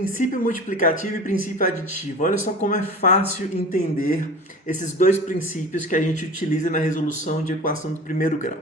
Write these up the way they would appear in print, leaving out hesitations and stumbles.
princípio multiplicativo e princípio aditivo. Olha só como é fácil entender esses dois princípios que a gente utiliza na resolução de equação do primeiro grau.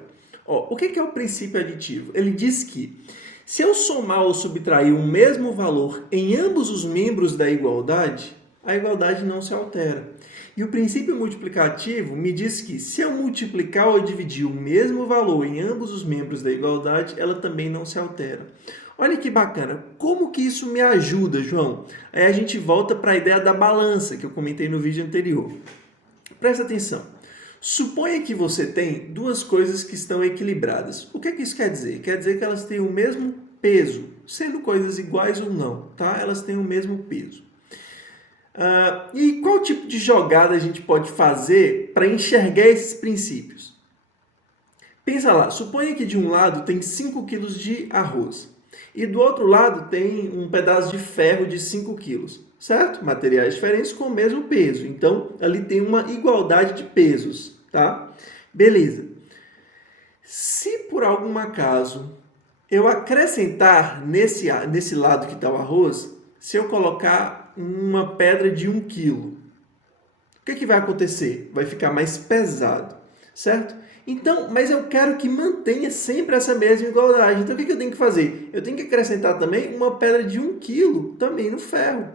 O que é o princípio aditivo? Ele diz que se eu somar ou subtrair o mesmo valor em ambos os membros da igualdade, a igualdade não se altera. E o princípio multiplicativo me diz que se eu multiplicar ou dividir o mesmo valor em ambos os membros da igualdade, ela também não se altera. Olha que bacana, como que isso me ajuda, João? Aí a gente volta para a ideia da balança que eu comentei no vídeo anterior. Presta atenção. Suponha que você tem duas coisas que estão equilibradas. O que isso quer dizer? Quer dizer que elas têm o mesmo peso, sendo coisas iguais ou não, tá? Elas têm o mesmo peso. E qual tipo de jogada a gente pode fazer para enxergar esses princípios? Pensa lá, suponha que de um lado tem 5 kg de arroz e do outro lado tem um pedaço de ferro de 5 kg, certo? Materiais diferentes com o mesmo peso, então ali tem uma igualdade de pesos, tá? Beleza. Se por algum acaso eu acrescentar nesse lado que está o arroz, se eu colocar uma pedra de 1 kg, o que vai acontecer? Vai ficar mais pesado, certo? Então, mas eu quero que mantenha sempre essa mesma igualdade. Então, o que eu tenho que fazer? Eu tenho que acrescentar também uma pedra de 1 kg também no ferro.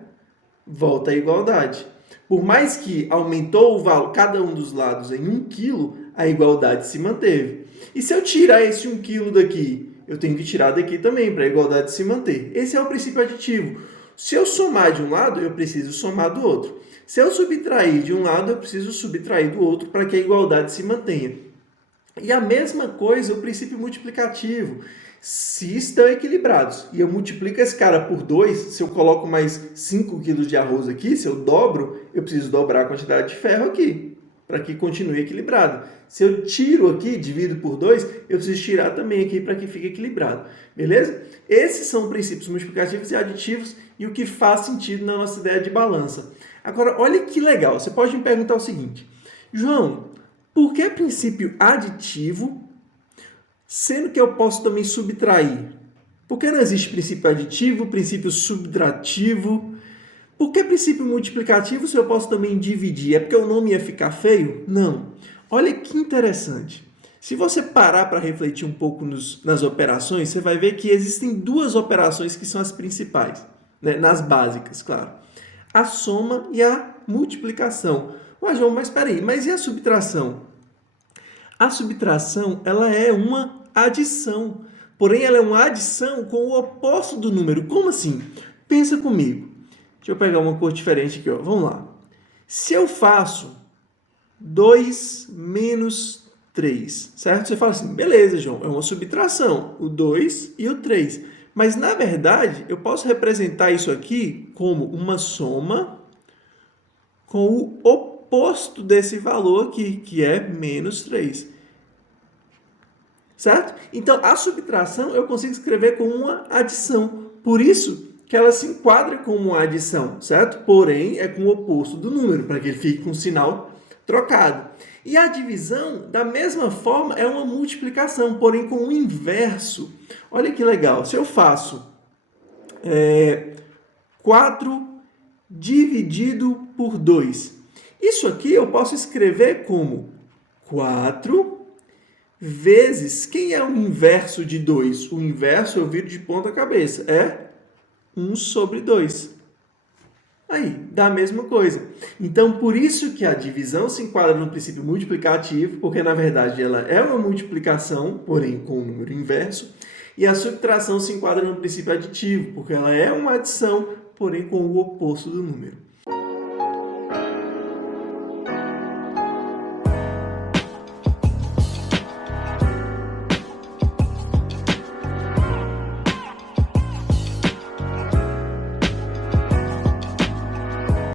Volta à igualdade. Por mais que aumentou o valor, cada um dos lados em 1 kg, a igualdade se manteve. E se eu tirar esse 1 kg daqui, eu tenho que tirar daqui também para a igualdade se manter. Esse é o princípio aditivo. Se eu somar de um lado, eu preciso somar do outro. Se eu subtrair de um lado, eu preciso subtrair do outro para que a igualdade se mantenha. E a mesma coisa o princípio multiplicativo. Se estão equilibrados e eu multiplico esse cara por 2, se eu coloco mais 5 kg de arroz aqui, se eu dobro, eu preciso dobrar a quantidade de ferro aqui, para que continue equilibrado. Se eu tiro aqui, divido por 2, eu preciso tirar também aqui para que fique equilibrado. Beleza? Esses são princípios multiplicativos e aditivos e o que faz sentido na nossa ideia de balança. Agora, olha que legal. Você pode me perguntar o seguinte: João, por que princípio aditivo, sendo que eu posso também subtrair? Por que não existe princípio aditivo, princípio subtrativo? Por que princípio multiplicativo se eu posso também dividir? É porque o nome ia ficar feio? Não. Olha que interessante. Se você parar para refletir um pouco nas operações, você vai ver que existem duas operações que são as principais, né? Nas básicas, claro. A soma e a multiplicação. Mas, João, mas espera aí, mas e a subtração? A subtração, ela é uma adição. Porém, ela é uma adição com o oposto do número. Como assim? Pensa comigo. Deixa eu pegar uma cor diferente aqui, ó. Vamos lá. Se eu faço 2 menos 3, certo? Você fala assim, beleza, João, é uma subtração, o 2 e o 3. Mas, na verdade, eu posso representar isso aqui como uma soma com o oposto desse valor aqui, que é menos 3. Certo? Então, a subtração eu consigo escrever como uma adição. Por isso que ela se enquadra como uma adição, certo? Porém, é com o oposto do número, para que ele fique com o sinal trocado. E a divisão, da mesma forma, é uma multiplicação, porém com o inverso. Olha que legal. Se eu faço 4 dividido por 2, isso aqui eu posso escrever como 4 vezes... Quem é o inverso de 2? O inverso eu viro de ponta cabeça. É 1 sobre 2. Aí, dá a mesma coisa. Então, por isso que a divisão se enquadra no princípio multiplicativo, porque, na verdade, ela é uma multiplicação, porém com o número inverso. E a subtração se enquadra no princípio aditivo, porque ela é uma adição, porém com o oposto do número.